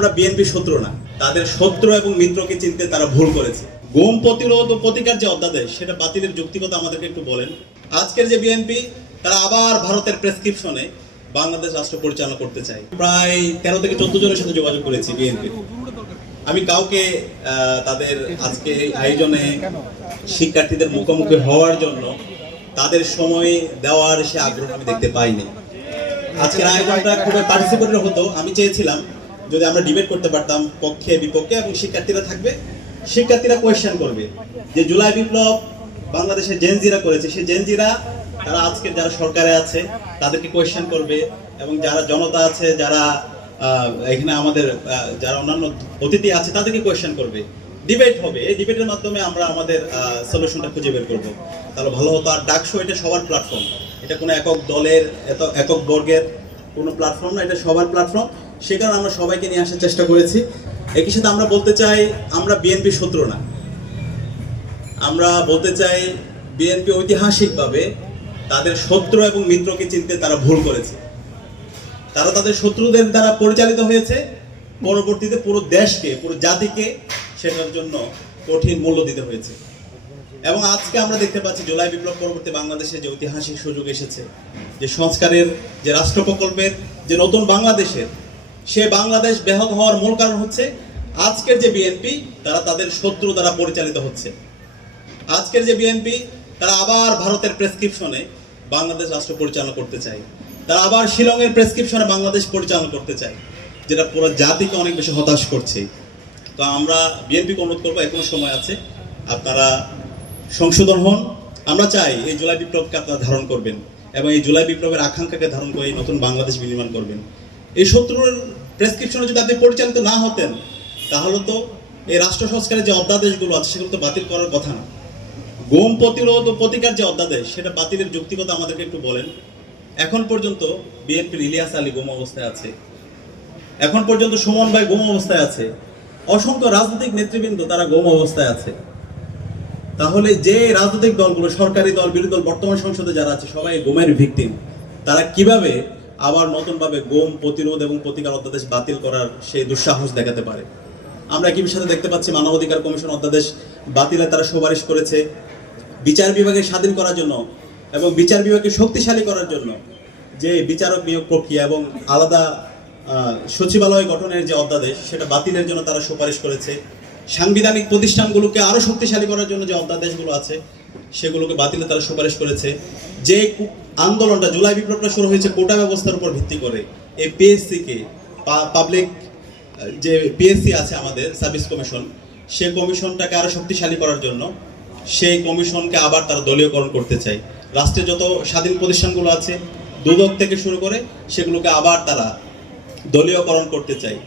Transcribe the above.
আমরা বিএনপি শত্রু না, তাদের শত্রু এবং মিত্রকে চিনতে তারা ভুল করেছে। গুম প্রতিরোধ ও প্রতিকার যে অধ্যাদেশ সেটা বাতিলের যৌক্তিকতা আমাদেরকে একটু বলেন। আজকের যে বিএনপি তারা আবার ভারতের প্রেসক্রিপশনে বাংলাদেশ রাষ্ট্র পরিচালনা করতে চায়। প্রায় 13 থেকে 14 জনের সাথে যোগাযোগ করেছি বিএনপি। আমি কাউকে তাদের আজকে আয়োজনে শিক্ষার্থীদের মুখোমুখি হওয়ার জন্য তাদের সময় দেওয়ার সে আগ্রহ আমি দেখতে পাইনি। আজকের আয়োজনটা খুবই পার্টিসিপেটরি হতো। আমি চেয়েছিলাম যদি আমরা ডিবেট করতে পারতাম পক্ষে বিপক্ষে, এবং শিক্ষার্থীরা থাকবে, শিক্ষার্থীরা কোয়েশ্চেন করবে যে জুলাই বিপ্লব বাংলাদেশের জেনজিরা করেছে, সেই জেনজিরা তারা আজকে যারা সরকারে আছে তাদেরকে কোয়েশ্চেন করবে, এবং যারা জনতা আছে, যারা এখানে আমাদের যারা অন্যান্য অতিথি আছে তাদেরকে কোয়েশ্চেন করবে। ডিবেট হবে, এই ডিবেটের মাধ্যমে আমরা আমাদের সলিউশনটা খুঁজে বের করবো, তাহলে ভালো হতো। আর ডাকশো এটা সবার প্ল্যাটফর্ম, এটা কোনো একক দলের একক বর্গের কোনো প্ল্যাটফর্ম না, এটা সবার প্ল্যাটফর্ম। সে কারণে আমরা সবাইকে নিয়ে আসার চেষ্টা করেছি। একই সাথে আমরা বলতে চাই আমরা বিএনপি শত্রু না, আমরা বলতে চাই বিএনপি ঐতিহাসিকভাবে তাদের শত্রু এবং মিত্রকে চিনতে তারা ভুল করেছে। তারা তাদের শত্রুদের দ্বারা পরিচালিত হয়েছে, পরবর্তীতে পুরো দেশকে, পুরো জাতিকে সেটার জন্য কঠিন মূল্য দিতে হয়েছে। এবং আজকে আমরা দেখতে পাচ্ছি জুলাই বিপ্লব পরবর্তী বাংলাদেশে যে ঐতিহাসিক সুযোগ এসেছে, যে সংস্কারের, যে রাষ্ট্র প্রকল্পের, যে নতুন বাংলাদেশের, সে বাংলাদেশ ব্যাহত হওয়ার মূল কারণ হচ্ছে আজকের যে বিএনপি তারা তাদের শত্রু দ্বারা পরিচালিত হচ্ছে। আজকের যে বিএনপি তারা আবার ভারতের প্রেসক্রিপশনে বাংলাদেশ রাষ্ট্র পরিচালনা করতে চায়, তারা আবার শিলংয়ের প্রেসক্রিপশনে বাংলাদেশ পরিচালনা করতে চায়, যেটা পুরো জাতিকে অনেক বেশি হতাশ করছে। তো আমরা বিএনপিকে অনুরোধ করবো, এখনো সময় আছে, আপনারা সংশোধন হন। আমরা চাই এই জুলাই বিপ্লবকে আপনারা ধারণ করবেন, এবং এই জুলাই বিপ্লবের আকাঙ্ক্ষাকে ধারণ করে এই নতুন বাংলাদেশ বিনির্মাণ করবেন। এই শত্রুর প্রেসক্রিপশনে যদি আপনি পরিচালিত না হতেন, তাহলে তো এই রাষ্ট্র সংস্কারের যে অধ্যাদেশগুলো আছে সেগুলো তো বাতিল করার কথা না। গুম প্রতিরোধ ও প্রতিকার যে অধ্যাদেশ সেটা বাতিলের যৌক্তিকতা আমাদেরকে একটু বলেন। এখন পর্যন্ত বিএনপির ইলিয়াস আলী গুম অবস্থায় আছে, এখন পর্যন্ত সুমন ভাই গুম অবস্থায় আছে, অসংখ্য রাজনৈতিক নেতৃবৃন্দ তারা গুম অবস্থায় আছে। তাহলে যে রাজনৈতিক দলগুলো, সরকারি দল, বিরোধী দল, বর্তমান সংসদে যারা আছে সবাই গুমের ভিকটিম, তারা কিভাবে আবার নতুনভাবে গুম প্রতিরোধ এবং প্রতিকার অধ্যাদেশ বাতিল করার সেই দুঃসাহস দেখাতে পারে? আমরা কি সাথে দেখতে পাচ্ছি মানবাধিকার কমিশন অধ্যাদেশ বাতিলে তারা সুপারিশ করেছে বিচার বিভাগকে স্বাধীন করার জন্য এবং বিচার বিভাগকে শক্তিশালী করার জন্য যে বিচারক নিয়োগ প্রক্রিয়া এবং আলাদা সচিবালয় গঠনের যে অধ্যাদেশ সেটা বাতিলের জন্য তারা সুপারিশ করেছে। সাংবিধানিক প্রতিষ্ঠানগুলোকে আরো শক্তিশালী করার জন্য যে অধ্যাদেশগুলো আছে সেগুলোকে বাতিলে তারা সুপারিশ করেছে। যে আন্দোলনটা জুলাই বিপ্লবটা শুরু হয়েছে কোটা ব্যবস্থার উপর ভিত্তি করে, এই পিএসসিকে, পাবলিক যে পিএসসি আছে আমাদের সার্ভিস কমিশন, সেই কমিশনটাকে আরো শক্তিশালী করার জন্য সেই কমিশনকে আবার তারা দলীয়করণ করতে চায়। রাষ্ট্রের যত স্বাধীন প্রতিষ্ঠানগুলো আছে, দুদক থেকে শুরু করে, সেগুলোকে আবার তারা দলীয়করণ করতে চায়।